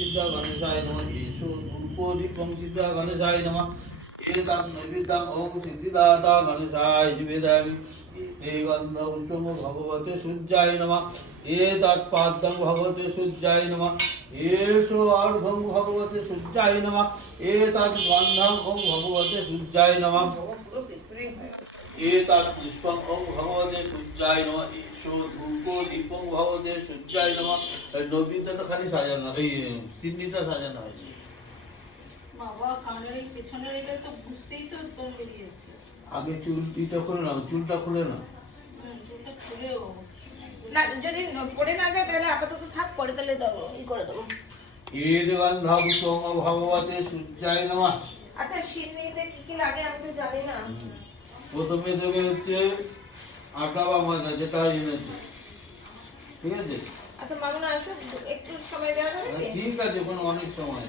सिद्धा गणेशाय नमः येषु धूपोदीपं सिद्धा गणेशाय नमः एतं नैवेद्यं ओम सिद्धिदाता गणेशाय निवेदयामि एते गन्धपुष्पं भगवते सूर्याय नमः एतत् पाद्यं भगवते सूर्याय नमः एषु अर्घं भगवते सूर्याय नमः एतत् गन्धं ओम भगवते सूर्याय नमः एतत् पुष्पं ओम भगवते सूर्याय नमः एषु धूपोदीपं भगवते सूर्याय नमः নবীনটা খালি সাজানো এই সিন্নিটা সাজানো হয়নি বাবা কানের এই পেছনের এটা তো বুঝতেই তো তোর বেরিয়েছে আগে চুলটা খুলে নাও চুলটা খুলে নাও চুলটা খুলেও না যদি পড়ে না যায় তাহলে আপাতত থাক পরে তাহলে দেবো ই করে দেবো এদ গন্ধাভূতং ভগবতে সূর্যায় নমঃ আচ্ছা সিন্নিতে কি কি লাগে আমি তো জানি না প্রথমে দেবে হচ্ছে আটা বা ময়দা যেটা এনেছে ঠিক আছে আচ্ছা মামুন আসুক একটু সময় দেওয়া যাবে কি ঠিক আছে কোনো অনেক সময়